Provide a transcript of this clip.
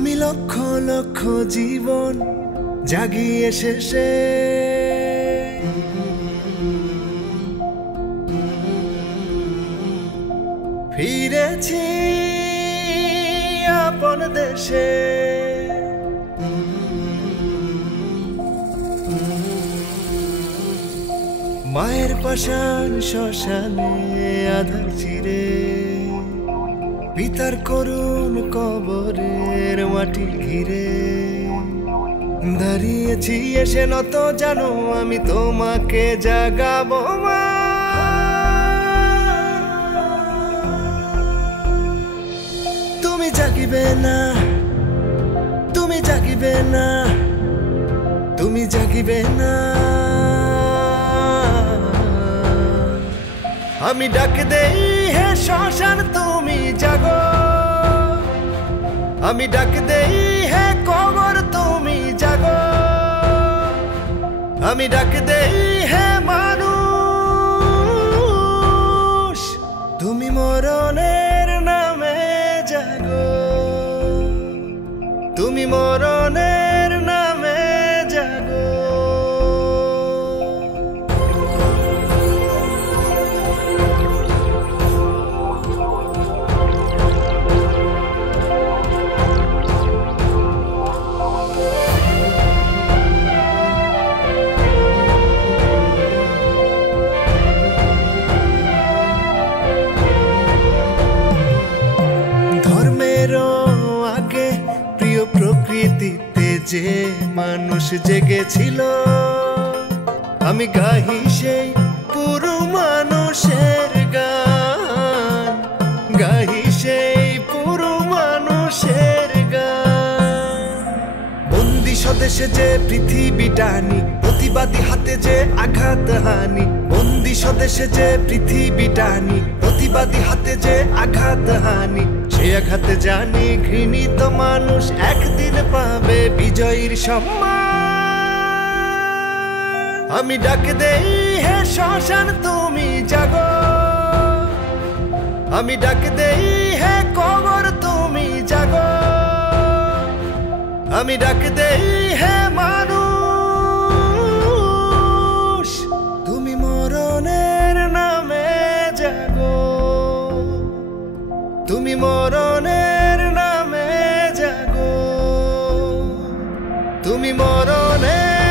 আমি লক্ষ লক্ষ জীবন জাগিয়ে শেষে ফিরেছি আপন দেশে। মায়ের পাশান শ্মশানে আধার চিরে, পিতার করুণ কবরের মাটি ঘিরে দাঁড়িয়েছি এসে নত জানো আমি তোমাকে জাগাবো মা। তুমি জাগিবে না, তুমি জাগিবে না, তুমি জাগিবে না। আমি ডাক দেই হে শ্মশান তুমি জাগো, আমি ডাক দেই হে কবর তুমি জাগো, আমি ডাক দেই হে মানুষ তুমি মরণের নামে জাগো, তুমি মরণের নামে জাগো। প্রকৃতিতে যে মানুষ জেগেছিল আমি গাহি সেই পুরো মানুষের গান, গাহি সেই পুরো মানুষের গান। বন্দি স্বদেশে যে পৃথিবীটা নি, প্রতিবাদী হাতে যে আঘাত হানি। বন্দি স্বদেশে যে পৃথিবীটা নি, প্রতিবাদী হাতে যে আঘাত হানি। সে আঘাতে জানি ঘৃণিত মানুষ একদিন পাবে বিজয়ীর সম্মান। আমি ডাক দেই হে শ্মশান তুমি জাগো, আমি ডাক দেই হে কবর তুমি জাগো, আমি ডাক দেই হে মানুষ তুমি মরণের নামে জাগো, তুমি মরণের নামে জাগো, তুমি মরণের